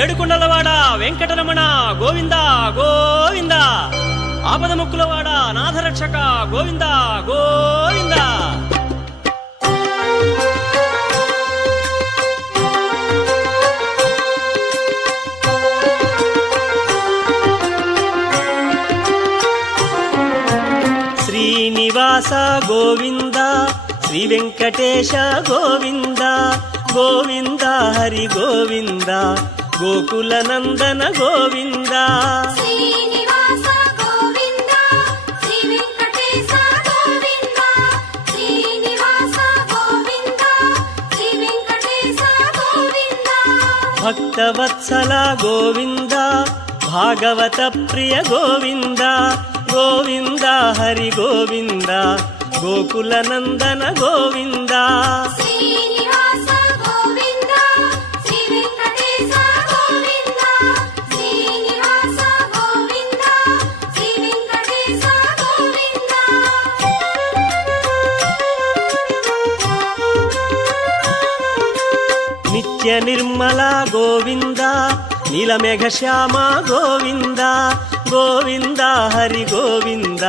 ఏడుకొండలవాడ వెంకటరమణ గోవింద గోవింద, ఆపద ముక్కులవాడ నాథరక్షక గోవింద గోవింద. శ్రీనివాస గోవింద, శ్రీ వెంకటేశ గోవింద గోవింద, హరి గోవింద, గోకుల నందన గోవింద. శ్రీనివాస గోవింద, శ్రీ వెంకటేశ గోవింద, శ్రీనివాస గోవింద, శ్రీ వెంకటేశ గోవింద. భక్తవత్సల గోవింద, భాగవత ప్రియ గోవింద గోవింద, హరి గోవింద, గోకుల నందన గోవింద. శ్రీనివాస గోవింద, శ్రీ వెంకటేశ గోవింద, శ్రీనివాస గోవింద, శ్రీ వెంకటేశ గోవింద. నిత్య నిర్మల గోవింద, నీలమేఘ శ్యామ గోవింద గోవింద, హరి గోవింద,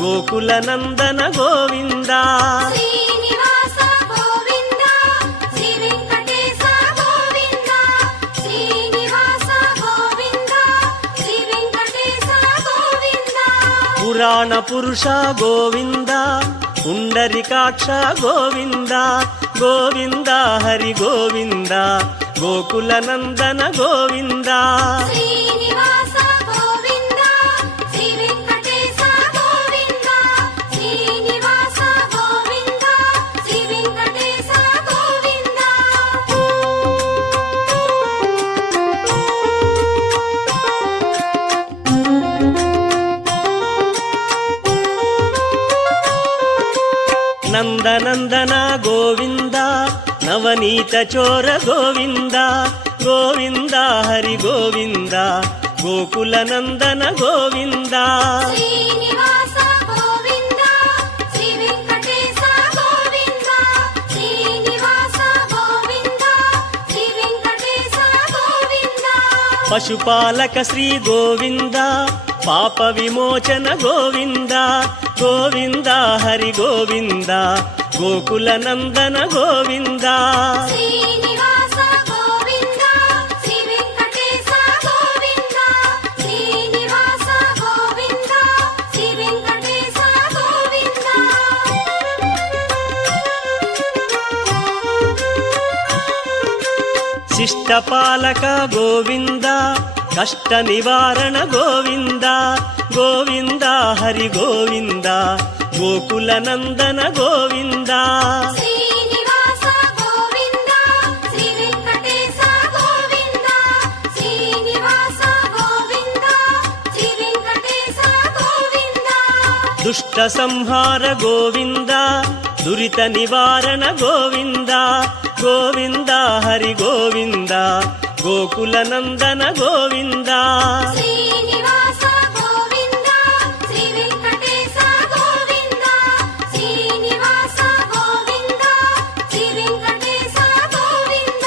గోకుల నందన గోవింద. శ్రీనివాస గోవింద, శ్రీ వెంకటేశ గోవింద, శ్రీనివాస గోవింద, శ్రీ వెంకటేశ గోవింద. పురాణ పురుష గోవింద, పుండరికాక్ష గోవింద గోవింద, హరి గోవింద, గోకుల నందన గోవింద. శ్రీనివాస గోవింద, శ్రీ వెంకటేశ గోవింద, శ్రీనివాస గోవింద, శ్రీ వెంకటేశ గోవింద. నందనందన గోవింద, నవనీత చోర గోవింద గోవింద, హరి గోవింద, గోకుల నందన గోవింద. శ్రీనివాస గోవింద, శ్రీ వెంకటేశ గోవింద, శ్రీనివాస గోవింద, శ్రీ వెంకటేశ గోవింద. పశుపాలక శ్రీ గోవింద, పాప విమోచన గోవింద గోవింద, హరి గోవింద, గోకుల నందన గోవింద. శ్రీనివాస గోవింద, శ్రీ వెంకటేశ గోవింద, శ్రీనివాస గోవింద, శ్రీ వెంకటేశ గోవింద. శిష్టపాలక గోవింద, కష్ట నివారణ గోవింద గోవింద, హరి గోవింద, గోకుల నందన గోవింద. శ్రీనివాస గోవింద, శ్రీ వెంకటేశ గోవింద, శ్రీనివాస గోవింద, శ్రీ వెంకటేశ గోవింద. దుష్ట సంహార గోవింద, దురిత నివారణ గోవింద గోవింద, హరి గోవింద, గోకుల నందన గోవింద. శ్రీనివాస గోవింద, శ్రీ వెంకటేశ గోవింద, శ్రీనివాస గోవింద, శ్రీ వెంకటేశ గోవింద.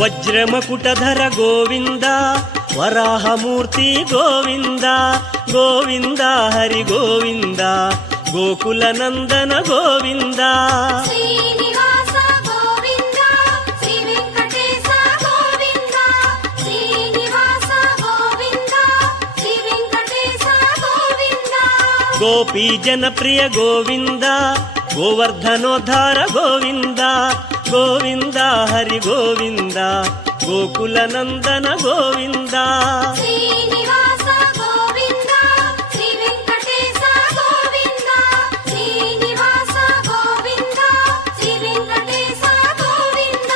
వజ్రమకుటధర గోవింద, వరాహమూర్తి గోవింద గోవింద, హరి గోవింద, గోకుల నందన గోవింద. శ్రీనివాస గోవింద, శ్రీ వెంకటేశ గోవింద, శ్రీనివాస గోవింద, శ్రీ వెంకటేశ గోవింద. గోపీ జనప్రియ గోవింద, గోవర్ధనోద్ధార గోవింద గోవింద, హరి గోవింద, గోకుల నందన గోవింద. శ్రీనివాస గోవింద, శ్రీ వెంకటేశ గోవింద, శ్రీనివాస గోవింద, శ్రీ వెంకటేశ గోవింద.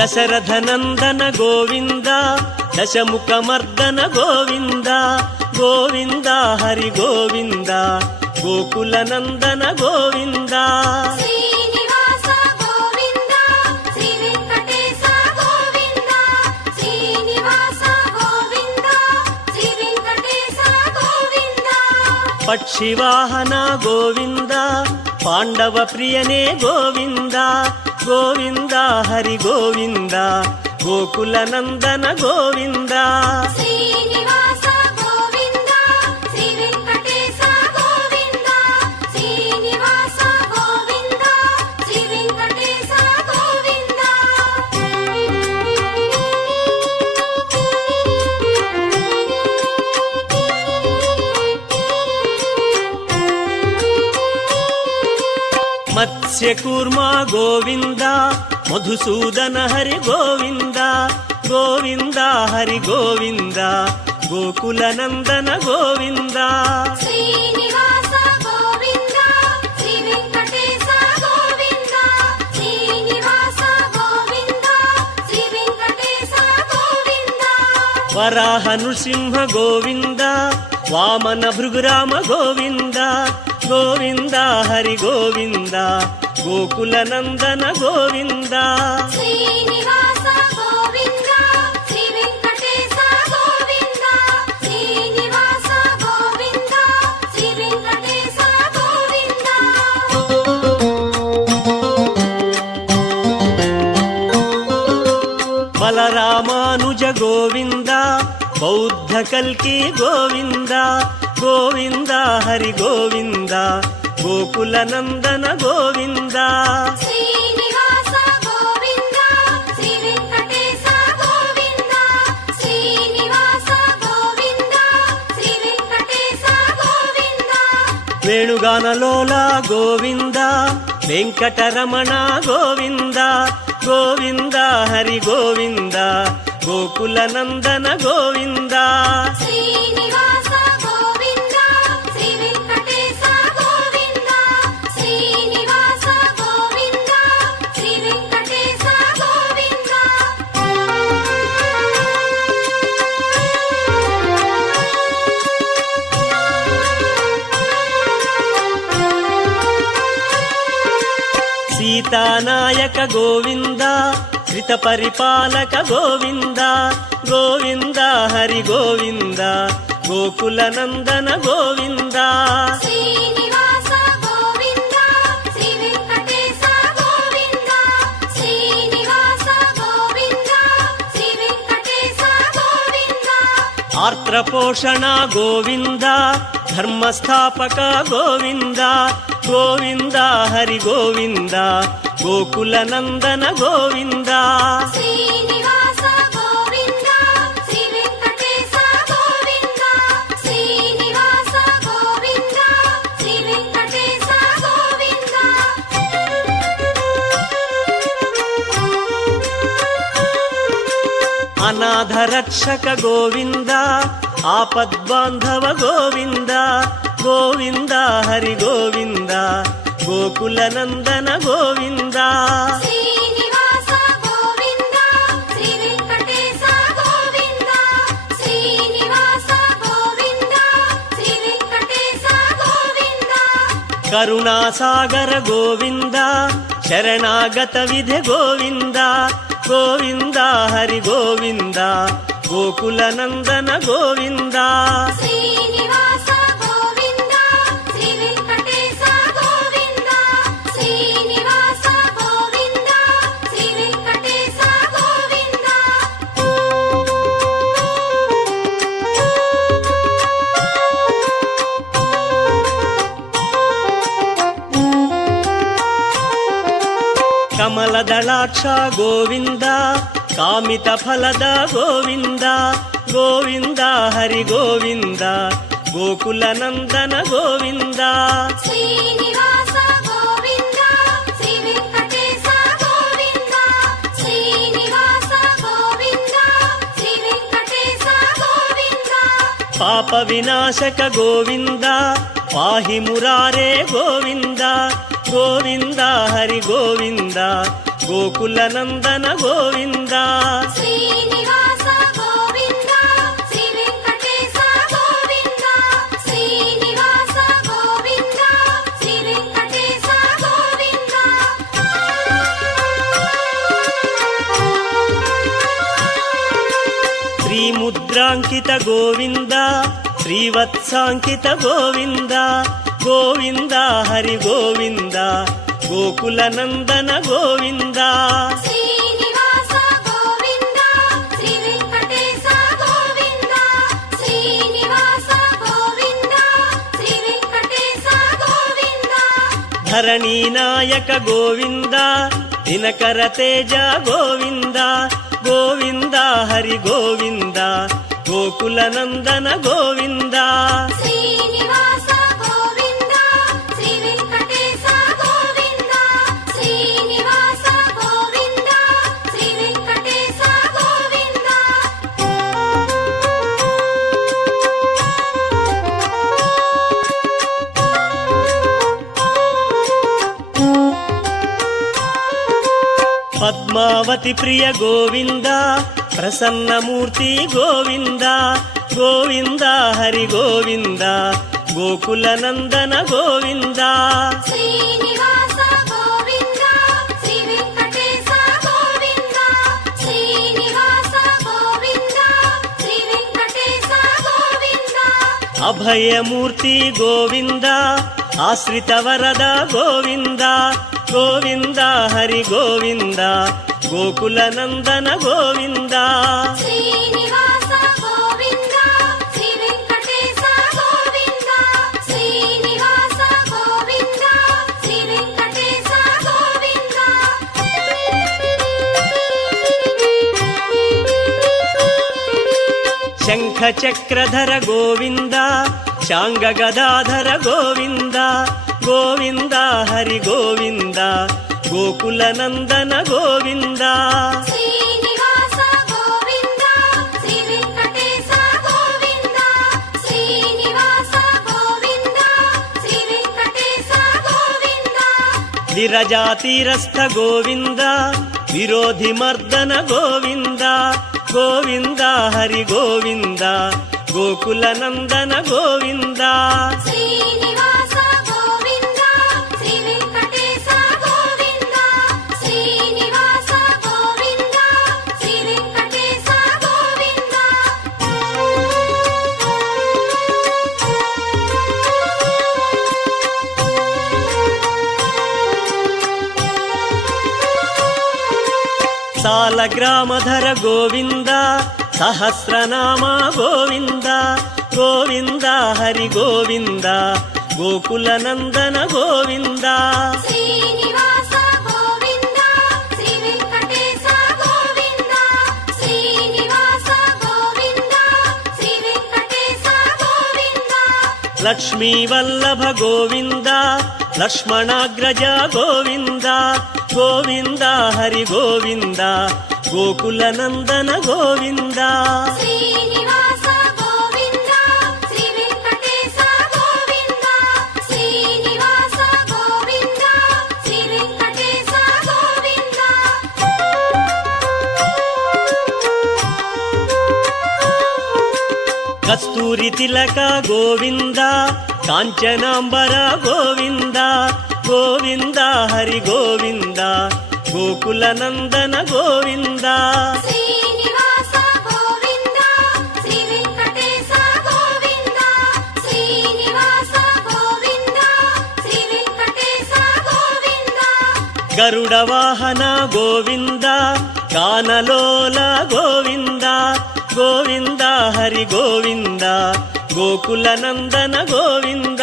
దశరథ నందన గోవింద, దశముఖమర్దన గోవింద గోవింద, హరి గోవింద, గోకుల నందన గోవింద. శ్రీనివాస గోవింద, శ్రీ వెంకటేశ గోవింద. పక్షివాహన గోవింద పాండవ ప్రియనే గోవింద గోవింద హరి గోవింద గోకుల నందన గోవింద శ్రీనివాస గోవింద శ్రీ వెంకటేశ గోవింద శ్రీనివాస గోవింద శ్రీ వెంకటేశ గోవింద మత్స్యకూర్మ గోవింద మధుసూదన హరి గోవింద గోవింద హరి గోవింద గోకుల నందన గోవింద శ్రీనివాస గోవింద శ్రీ వెంకటేశ గోవింద శ్రీనివాస గోవింద శ్రీ వెంకటేశ గోవింద వరాహ నృసింహ గోవింద వామన భృగురామ గోవింద గోవింద హరి గోవింద గోకుల నందన గోవింద శ్రీనివాస గోవింద శ్రీ వెంకటేశ గోవింద శ్రీనివాస గోవింద శ్రీ వెంకటేశ గోవింద బలరామానుజ గోవింద బౌద్ధ కల్కి గోవింద గోవింద హరి గోవింద గోకుల నందన గోవింద శ్రీనివాస గోవింద శ్రీ వెంకటేశ గోవింద శ్రీనివాస గోవింద శ్రీ వెంకటేశ గోవింద వేణుగానలోల గోవింద వెంకటరమణ గోవింద గోవింద హరి గోవింద గోకుల నందన గోవింద శ్రీనివాస గోవింద శ్రీ వెంకటేశ గోవింద శ్రీనివాస గోవింద శ్రీ వెంకటేశ గోవింద సీతానాయక గోవింద శ్రిత పరిపాలక గోవింద గోవింద హరి గోవింద గోకుల నందన గోవింద శ్రీనివాస గోవింద శ్రీ వెంకటేశ గోవింద శ్రీనివాస గోవింద శ్రీ వెంకటేశ గోవింద ఆర్త్రపోషణ గోవింద ధర్మస్థాపక గోవింద గోవింద హరి గోవింద గోకుల నందన గోవింద శ్రీనివాస గోవింద శ్రీ వెంకటేశ గోవింద శ్రీనివాస గోవింద శ్రీ వెంకటేశ గోవింద అనాథ రక్షక గోవింద ఆపద్బాంధవ గోవింద గోవింద హరి గోవింద గోకుల నందన గోవింద శ్రీనివాస గోవింద శ్రీ వెంకటేశ గోవింద శ్రీనివాస గోవింద శ్రీ వెంకటేశ గోవింద కరుణాసాగర గోవింద శరణాగత విధి గోవింద గోవింద హరి గోవింద గోకుల నందన గోవింద శ్రీనివాస గోవింద శ్రీ వెంకటేశ గోవింద శ్రీనివాస గోవింద శ్రీ వెంకటేశ గోవింద కమలదళాక్ష గోవింద కామిత ఫలద గోవింద గోవింద హరి గోవింద గోకుల నందన గోవింద శ్రీనివాస గోవింద శ్రీ వెంకటేశ గోవింద శ్రీనివాస గోవింద శ్రీ వెంకటేశ గోవింద పాప వినాశక గోవింద పాహి మురారే గోవింద గోవింద హరి గోవింద గోకుల నందన గోవింద శ్రీనివాస గోవింద శ్రీ వెంకటేశ గోవింద శ్రీనివాస గోవింద శ్రీ వెంకటేశ గోవింద శ్రీముద్రాంకిత గోవింద ಶ್ರೀವತ್ಸಾಂಕಿತ ಗೋವಿಂದ ಗೋವಿಂದ ಹರಿ ಗೋವಿಂದ ಗೋಕುಲ ನಂದನ ಗೋವಿಂದ ಶ್ರೀನಿವಾಸ ಗೋವಿಂದ ಶ್ರೀ ವೆಂಕಟೇಶ ಗೋವಿಂದ ಶ್ರೀನಿವಾಸ ಗೋವಿಂದ ಶ್ರೀ ವೆಂಕಟೇಶ ಗೋವಿಂದ ಧರಣಿ ನಾಯಕ ಗೋವಿಂದ ದಿನಕರ ತೇಜ ಗೋವಿಂದ ಗೋವಿಂದ ಹರಿ ಗೋವಿಂದ ಗೋಕುಲ ನಂದನ ಗೋವಿಂದ ಶ್ರೀನಿವಾಸ ಗೋವಿಂದ ಶ್ರೀ ವೆಂಕಟೇಶ ಗೋವಿಂದ ಶ್ರೀನಿವಾಸ ಗೋವಿಂದ ಶ್ರೀ ವೆಂಕಟೇಶ ಗೋವಿಂದ ಪದ್ಮಾವತಿ ಪ್ರಿಯ ಗೋವಿಂದ ಪ್ರಸನ್ನ ಮೂರ್ತಿ ಗೋವಿಂದ ಗೋವಿಂದ ಹರಿ ಗೋವಿಂದ ಗೋಕುಲ ನಂದನ ಗೋವಿಂದ ಶ್ರೀನಿವಾಸ ಗೋವಿಂದ ಶ್ರೀ ವೆಂಕಟೇಶ ಗೋವಿಂದ ಶ್ರೀನಿವಾಸ ಗೋವಿಂದ ಶ್ರೀ ವೆಂಕಟೇಶ ಗೋವಿಂದ ಅಭಯ ಮೂರ್ತಿ ಗೋವಿಂದ ಆಶ್ರಿತ ವರದ ಗೋವಿಂದ ಗೋವಿಂದ ಹರಿ ಗೋವಿಂದ ಗೋಕುಲ ನಂದನ ಗೋವಿಂದ ಶ್ರೀನಿವಾಸ ಗೋವಿಂದ ಶ್ರೀ ವೆಂಕಟೇಶ ಗೋವಿಂದ ಶ್ರೀನಿವಾಸ ಗೋವಿಂದ ಶ್ರೀ ವೆಂಕಟೇಶ ಗೋವಿಂದ ಶಂಖ ಚಕ್ರಧರ ಗೋವಿಂದ ಶಾಂಗ ಗದಾಧರ ಗೋವಿಂದ ಗೋವಿಂದ ಹರಿ ಗೋವಿಂದ ಗೋಕುಲ ನಂದನ ಗೋವಿಂದ ಶ್ರೀನಿವಾಸ ಗೋವಿಂದ ಶ್ರೀ ವೆಂಕಟೇಶ ಗೋವಿಂದ ಶ್ರೀನಿವಾಸ ಗೋವಿಂದ ಶ್ರೀ ವೆಂಕಟೇಶ ಗೋವಿಂದ ವಿರಜಾತೀರಸ್ಥ ಗೋವಿಂದ ವಿರೋಧಿ ಮರ್ದನ ಗೋವಿಂದ ಗೋವಿಂದ ಹರಿ ಗೋವಿಂದ ಗೋಕುಲ ನಂದನ ಗೋವಿಂದ ಶ್ರೀನಿವಾಸ ಗೋವಿಂದ ಶ್ರೀ ವೆಂಕಟೇಶ ಗೋವಿಂದ ಶ್ರೀನಿವಾಸ ಗೋವಿಂದ ಶ್ರೀ ವೆಂಕಟೇಶ ಗೋವಿಂದ ಸಾಲಗ್ರಾಮಧರ ಗೋವಿಂದ ಸಹಸ್ರನಾಮ ಗೋವಿಂದ ಗೋವಿಂದ ಹರಿ ಗೋವಿಂದ ಗೋಕುಲ ನಂದನ ಗೋವಿಂದ ಶ್ರೀನಿವಾಸ ಗೋವಿಂದ ಶ್ರೀ ವೆಂಕಟೇಶ ಗೋವಿಂದ ಶ್ರೀನಿವಾಸ ಗೋವಿಂದ ಶ್ರೀ ವೆಂಕಟೇಶ ಗೋವಿಂದ ಲಕ್ಷ್ಮೀ ವಲ್ಲಭ ಗೋವಿಂದ ಲಕ್ಷ್ಮಣಾಗ್ರಜ ಗೋವಿಂದ ಗೋವಿಂದ ಹರಿ ಗೋವಿಂದ ಗೋಕುಲ ನಂದನ ಗೋವಿಂದ ಶ್ರೀನಿವಾಸ ಗೋವಿಂದ ಶ್ರೀ ವೆಂಕಟೇಶ ಗೋವಿಂದ ಶ್ರೀನಿವಾಸ ಗೋವಿಂದ ಶ್ರೀ ವೆಂಕಟೇಶ ಗೋವಿಂದ ಕಸ್ತೂರಿ ತಿಲಕ ಗೋವಿಂದ ಕಾಂಚನಾಂಬರ ಗೋವಿಂದ ಗೋವಿಂದ ಹರಿ ಗೋವಿಂದ ಗೋಕುಲ ನಂದನ ಗೋವಿಂದ ಶ್ರೀನಿವಾಸ ಗೋವಿಂದ ಶ್ರೀ ವೆಂಕಟೇಶ ಗೋವಿಂದ ಶ್ರೀನಿವಾಸ ಗೋವಿಂದ ಶ್ರೀ ವೆಂಕಟೇಶ ಗೋವಿಂದ ಗರುಡ ವಾಹನ ಗೋವಿಂದ ಕಾನಲೋಲ ಗೋವಿಂದ ಗೋವಿಂದ ಹರಿ ಗೋವಿಂದ ಗೋಕುಲ ನಂದನ ಗೋವಿಂದ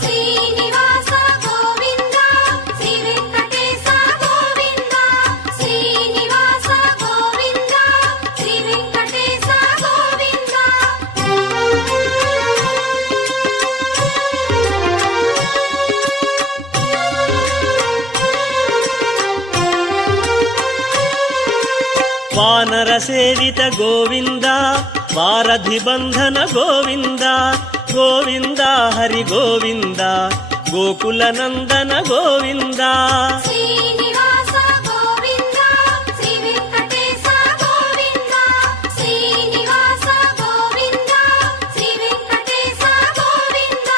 ಶ್ರೀನಿವಾಸ ಗೋವಿಂದ ಶ್ರೀ ವೆಂಕಟೇಶ ಗೋವಿಂದ ಶ್ರೀನಿವಾಸ ಗೋವಿಂದ ಶ್ರೀ ವೆಂಕಟೇಶ ಗೋವಿಂದ ವಾನರ ಸೇವಿತ ಗೋವಿಂದ ವಾರಧಿ ಬಂಧನ ಗೋವಿಂದ ಗೋವಿಂದ ಹರಿ ಗೋವಿಂದ ಗೋಕುಲ ನಂದನ ಗೋವಿಂದ ಶ್ರೀನಿವಾಸ ಗೋವಿಂದ ಶ್ರೀ ವೆಂಕಟೇಶ ಗೋವಿಂದ ಶ್ರೀನಿವಾಸ ಗೋವಿಂದ ಶ್ರೀ ವೆಂಕಟೇಶ ಗೋವಿಂದ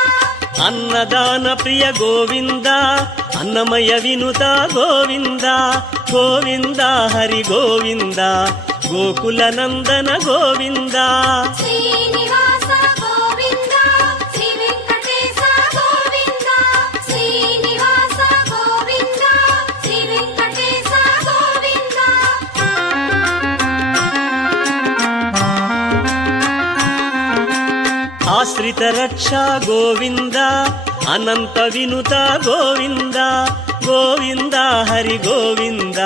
ಅನ್ನದಾನ ಪ್ರಿಯ ಗೋವಿಂದ ಅನ್ನಮಯ ವಿನುತ ಗೋವಿಂದ ಗೋವಿಂದ ಹರಿ ಗೋವಿಂದ ಗೋಕುಲ ನಂದನ ಗೋವಿಂದ ಶ್ರೀನಿವಾಸ ಗೋವಿಂದ ಆಶ್ರಿತ ರಕ್ಷಾ ಗೋವಿಂದ ಅನಂತ ವಿನುತ ಗೋವಿಂದ ಗೋವಿಂದ ಹರಿ ಗೋವಿಂದ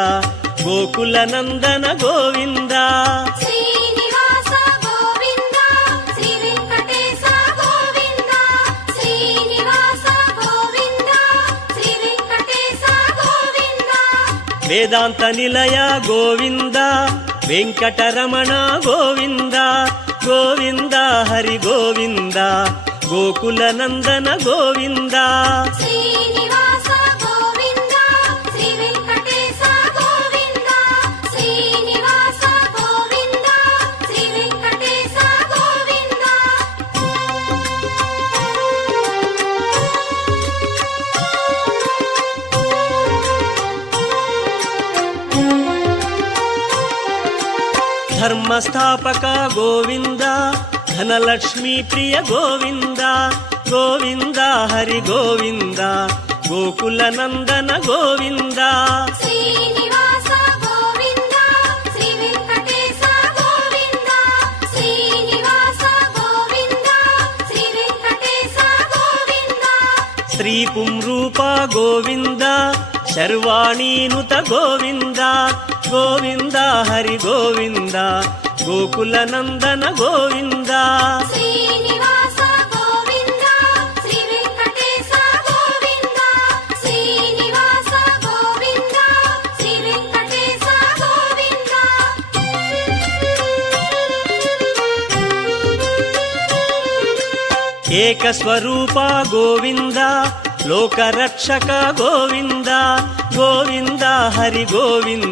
ಗೋಕುಲ ನಂದನ ಗೋವಿಂದ ಶ್ರೀನಿವಾಸ ಗೋವಿಂದ ಶ್ರೀ ವೆಂಕಟೇಶ ಗೋವಿಂದ ಶ್ರೀನಿವಾಸ ಗೋವಿಂದ ಶ್ರೀ ವೆಂಕಟೇಶ ಗೋವಿಂದ ವೇದಾಂತ ನಿಲಯ ಗೋವಿಂದ ವೆಂಕಟರಮಣ ಗೋವಿಂದ ಗೋವಿಂದ ಹರಿ ಗೋವಿಂದ ಗೋಕುಲ ನಂದನ ಗೋವಿಂದ ಶ್ರೀನಿವಾಸ ಗೋವಿಂದ ಶ್ರೀ ವೆಂಕಟೇಶ ಗೋವಿಂದ ಶ್ರೀನಿವಾಸ ಗೋವಿಂದ ಶ್ರೀ ವೆಂಕಟೇಶ ಗೋವಿಂದ ಧರ್ಮಸ್ಥಾಪಕ ಗೋವಿಂದ ಧನಲಕ್ಷ್ಮೀ ಪ್ರಿಯ ಗೋವಿಂದ ಗೋವಿಂದ ಹರಿ ಗೋವಿಂದ ಗೋಕುಲ ನಂದನ ಗೋವಿಂದ ಶ್ರೀನಿವಾಸ ಗೋವಿಂದ ಶ್ರೀ ವೆಂಕಟೇಶ ಗೋವಿಂದ ಶ್ರೀನಿವಾಸ ಗೋವಿಂದ ಶ್ರೀ ವೆಂಕಟೇಶ ಗೋವಿಂದ ಶ್ರೀ ಪುಂರೂಪ ಗೋವಿಂದ ಶರ್ವಾಣೀನುತ ಗೋವಿಂದ ಗೋವಿಂದ ಹರಿ ಗೋವಿಂದ ಗೋಕುಲ ನಂದನ ಗೋವಿಂದ ಶ್ರೀನಿವಾಸ ಗೋವಿಂದ ಶ್ರೀ ವೆಂಕಟೇಶ ಗೋವಿಂದ ಶ್ರೀನಿವಾಸ ಗೋವಿಂದ ಶ್ರೀ ವೆಂಕಟೇಶ ಗೋವಿಂದ ಏಕಸ್ವರೂಪ ಗೋವಿಂದ ಲೋಕರಕ್ಷಕ ಗೋವಿಂದ ಗೋವಿಂದ ಹರಿ ಗೋವಿಂದ